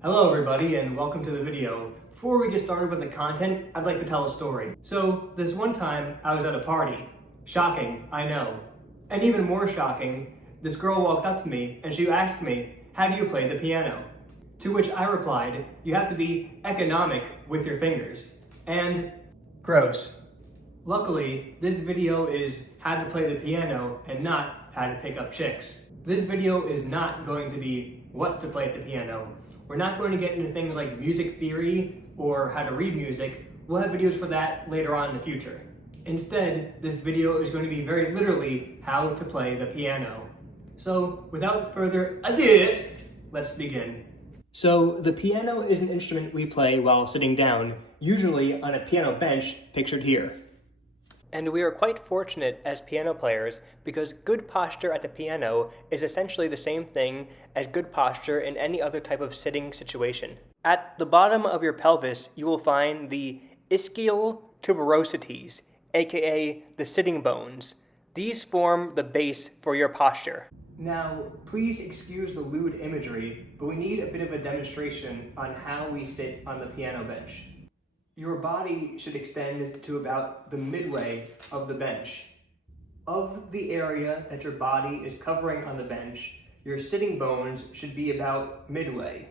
Hello everybody and welcome to the video. Before we get started with the content, I'd like to tell a story. So this one time I was at a party. Shocking, I know. And even more shocking, this girl walked up to me and she asked me, "How do you play the piano?" To which I replied, "You have to be economic with your fingers." And gross. Luckily, this video is how to play the piano and not how to pick up chicks. This video is not going to be what to play at the piano. We're not going to get into things like music theory or how to read music. We'll have videos for that later on in the future. Instead, this video is going to be very literally how to play the piano. So without further ado, let's begin. So the piano is an instrument we play while sitting down, usually on a piano bench pictured here. And we are quite fortunate as piano players because good posture at the piano is essentially the same thing as good posture in any other type of sitting situation. At the bottom of your pelvis, you will find the ischial tuberosities, aka the sitting bones. These form the base for your posture. Now, please excuse the lewd imagery, but we need a bit of a demonstration on how we sit on the piano bench. Your body should extend to about the midway of the bench. Of the area that your body is covering on the bench, your sitting bones should be about midway,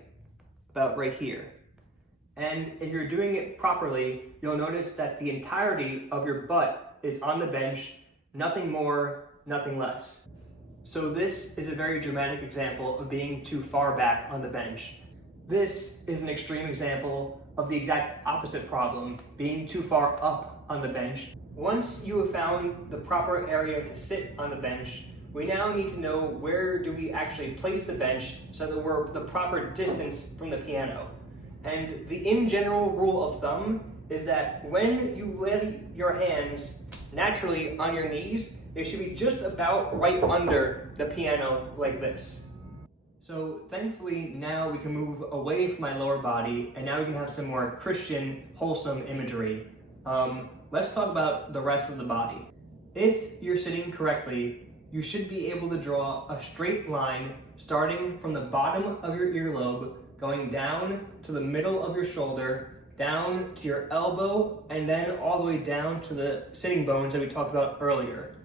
about right here. And if you're doing it properly, you'll notice that the entirety of your butt is on the bench, nothing more, nothing less. So this is a very dramatic example of being too far back on the bench. This is an extreme example of the exact opposite problem, being too far up on the bench. Once you have found the proper area to sit on the bench, we now need to know where do we actually place the bench so that we're the proper distance from the piano. And the in general rule of thumb is that when you lay your hands naturally on your knees, they should be just about right under the piano like this. So thankfully now we can move away from my lower body and now we can have some more Christian, wholesome imagery. Let's talk about the rest of the body. If you're sitting correctly, you should be able to draw a straight line starting from the bottom of your earlobe, going down to the middle of your shoulder, down to your elbow, and then all the way down to the sitting bones that we talked about earlier.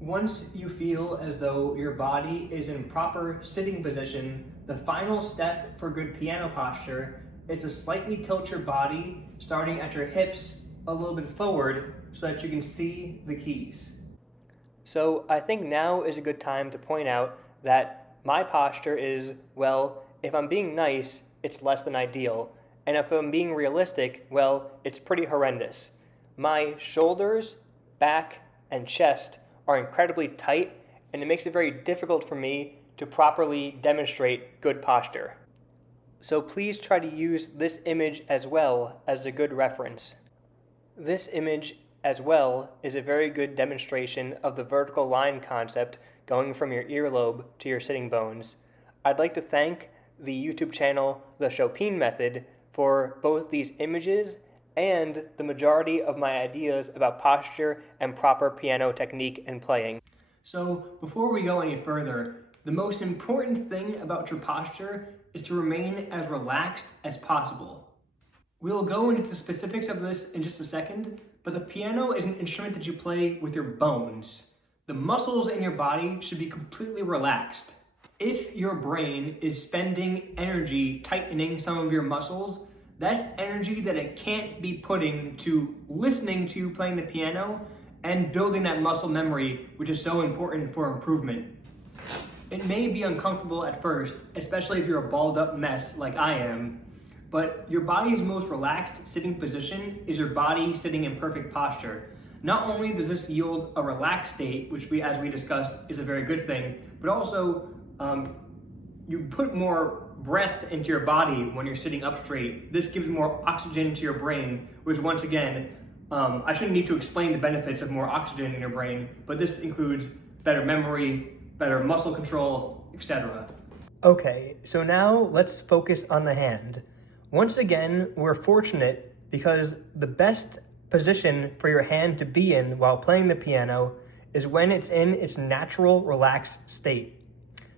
Once you feel as though your body is in proper sitting position, the final step for good piano posture is to slightly tilt your body, starting at your hips a little bit forward so that you can see the keys. So I think now is a good time to point out that my posture is, well, if I'm being nice, it's less than ideal. And if I'm being realistic, well, it's pretty horrendous. My shoulders, back, and chest are incredibly tight, and it makes it very difficult for me to properly demonstrate good posture. So please try to use this image as well as a good reference. This image as well is a very good demonstration of the vertical line concept going from your earlobe to your sitting bones. I'd like to thank the YouTube channel The Chopin Method for both these images and the majority of my ideas about posture and proper piano technique and playing. So before we go any further, the most important thing about your posture is to remain as relaxed as possible. We'll go into the specifics of this in just a second, but the piano is an instrument that you play with your bones. The muscles in your body should be completely relaxed. If your brain is spending energy tightening some of your muscles, that's energy that it can't be putting to listening to you playing the piano and building that muscle memory, which is so important for improvement. It may be uncomfortable at first, especially if you're a balled up mess like I am, but your body's most relaxed sitting position is your body sitting in perfect posture. Not only does this yield a relaxed state, which as we discussed is a very good thing, but also you put more breath into your body when you're sitting up straight. This gives more oxygen to your brain, which once again, I shouldn't need to explain the benefits of more oxygen in your brain, but this includes better memory, better muscle control, etc. Okay, so now let's focus on the hand. Once again, we're fortunate because the best position for your hand to be in while playing the piano is when it's in its natural relaxed state.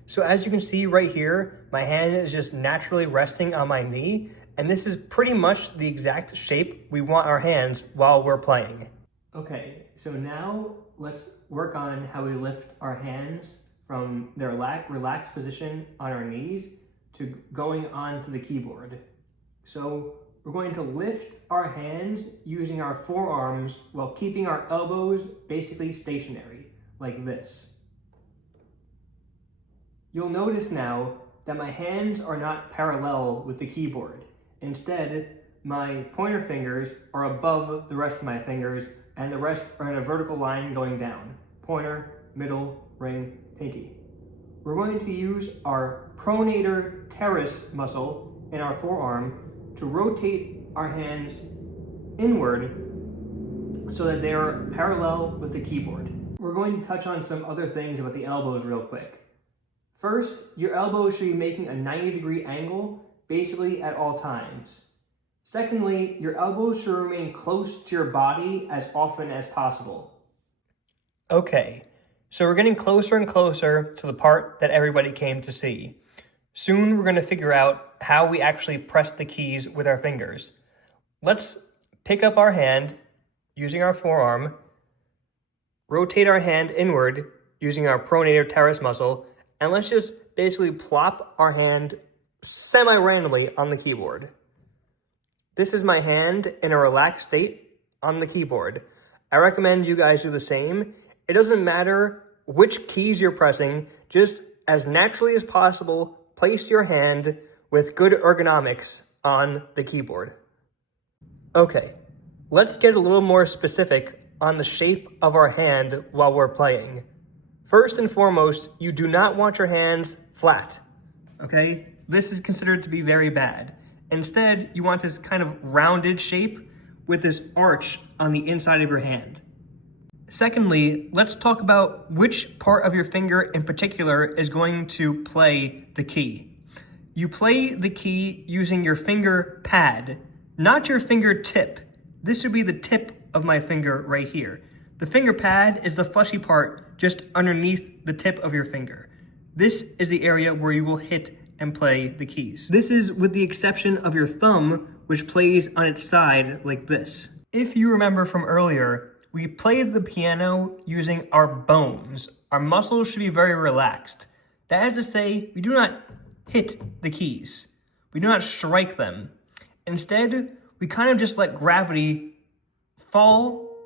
So as you can see right here, my hand is just naturally resting on my knee, and this is pretty much the exact shape we want our hands while we're playing. Okay, so now let's work on how we lift our hands from their relaxed position on our knees to going onto the keyboard. So we're going to lift our hands using our forearms while keeping our elbows basically stationary, like this. You'll notice now that my hands are not parallel with the keyboard. Instead, my pointer fingers are above the rest of my fingers, and the rest are in a vertical line going down. Pointer, middle, ring, pinky. We're going to use our pronator teres muscle in our forearm to rotate our hands inward so that they are parallel with the keyboard. We're going to touch on some other things about the elbows real quick. First, your elbows should be making a 90-degree angle basically at all times. Secondly, your elbows should remain close to your body as often as possible. Okay, so we're getting closer and closer to the part that everybody came to see. Soon we're going to figure out how we actually press the keys with our fingers. Let's pick up our hand using our forearm, rotate our hand inward using our pronator teres muscle, and let's just basically plop our hand semi-randomly on the keyboard. This is my hand in a relaxed state on the keyboard. I recommend you guys do the same. It doesn't matter which keys you're pressing, just as naturally as possible, place your hand with good ergonomics on the keyboard. Okay, let's get a little more specific on the shape of our hand while we're playing. First and foremost, you do not want your hands flat, okay? This is considered to be very bad. Instead, you want this kind of rounded shape with this arch on the inside of your hand. Secondly, let's talk about which part of your finger in particular is going to play the key. You play the key using your finger pad, not your fingertip. This would be the tip of my finger right here. The finger pad is the fleshy part just underneath the tip of your finger. This is the area where you will hit and play the keys. This is with the exception of your thumb, which plays on its side like this. If you remember from earlier, we played the piano using our bones. Our muscles should be very relaxed. That is to say, we do not hit the keys. We do not strike them. Instead, we kind of just let gravity fall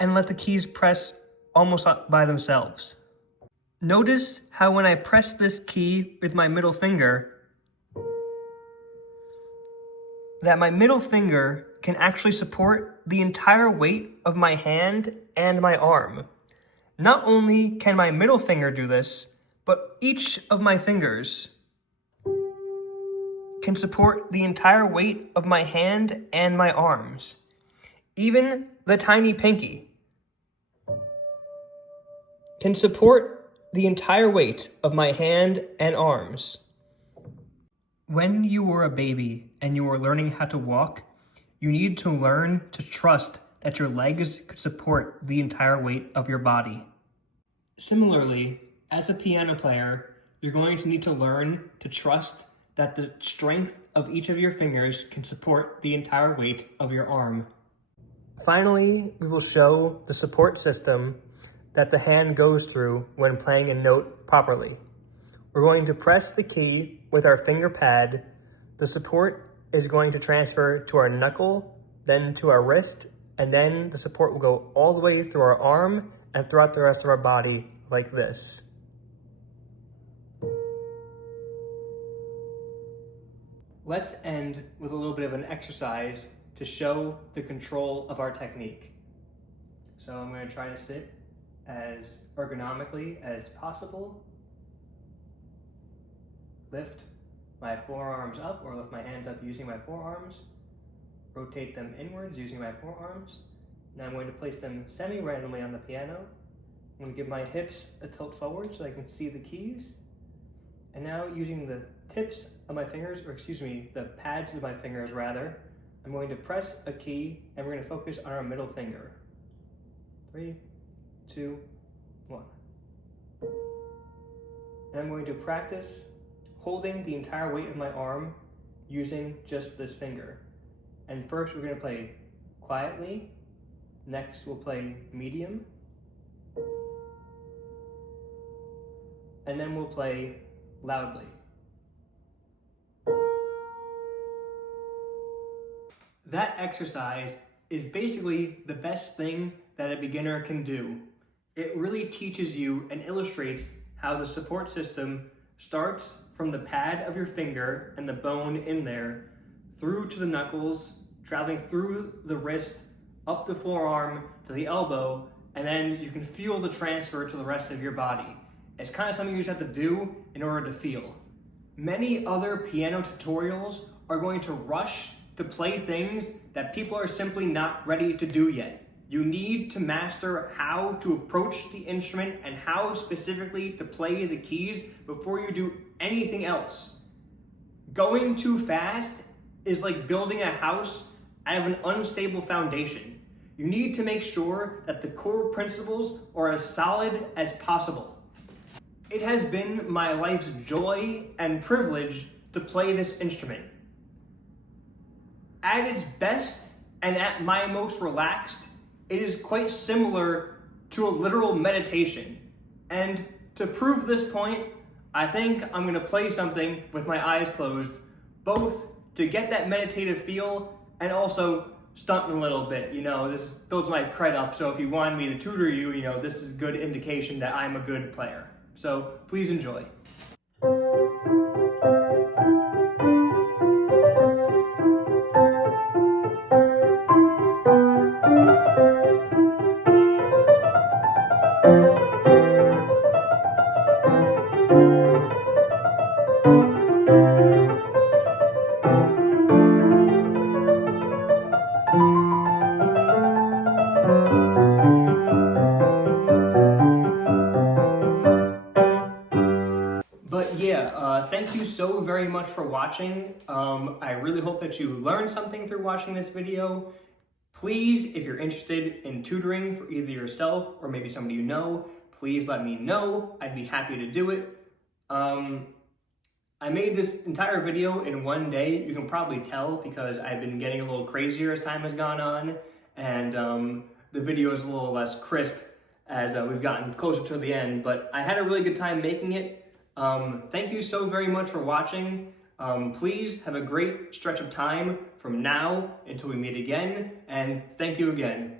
and let the keys press almost by themselves. Notice how when I press this key with my middle finger, that my middle finger can actually support the entire weight of my hand and my arm. Not only can my middle finger do this, but each of my fingers can support the entire weight of my hand and my arms. Even the tiny pinky can support the entire weight of my hand and arms. When you were a baby and you were learning how to walk, you needed to learn to trust that your legs could support the entire weight of your body. Similarly, as a piano player, you're going to need to learn to trust that the strength of each of your fingers can support the entire weight of your arm. Finally, we will show the support system that the hand goes through when playing a note properly. We're going to press the key with our finger pad. The support is going to transfer to our knuckle, then to our wrist, and then the support will go all the way through our arm and throughout the rest of our body like this. Let's end with a little bit of an exercise to show the control of our technique. So I'm going to try to sit as ergonomically as possible. Lift my forearms up or lift my hands up using my forearms. Rotate them inwards using my forearms. Now I'm going to place them semi-randomly on the piano. I'm going to give my hips a tilt forward so I can see the keys. And now using the tips of my fingers, or excuse me, the pads of my fingers rather, I'm going to press a key and we're going to focus on our middle finger. 3, 2, 1. and I'm going to practice holding the entire weight of my arm using just this finger. And first we're going to play quietly, next we'll play medium, and then we'll play loudly. That exercise is basically the best thing that a beginner can do. It really teaches you and illustrates how the support system starts from the pad of your finger and the bone in there, through to the knuckles, traveling through the wrist, up the forearm to the elbow, and then you can feel the transfer to the rest of your body. It's kind of something you just have to do in order to feel. Many other piano tutorials are going to rush to play things that people are simply not ready to do yet. You need to master how to approach the instrument and how specifically to play the keys before you do anything else. Going too fast is like building a house out of an unstable foundation. You need to make sure that the core principles are as solid as possible. It has been my life's joy and privilege to play this instrument. At its best and at my most relaxed, it is quite similar to a literal meditation. And to prove this point, I think I'm gonna play something with my eyes closed, both to get that meditative feel and also stunting a little bit. You know, this builds my cred up, so if you want me to tutor you, you know, this is good indication that I'm a good player. So please enjoy. Thank you so very much for watching. I really hope that you learned something through watching this video. Please, if you're interested in tutoring for either yourself or maybe somebody you know, please let me know. I'd be happy to do it. I made this entire video in one day. You can probably tell because I've been getting a little crazier as time has gone on, and the video is a little less crisp as we've gotten closer to the end, but I had a really good time making it. Thank you so very much for watching. Please have a great stretch of time from now until we meet again, and thank you again.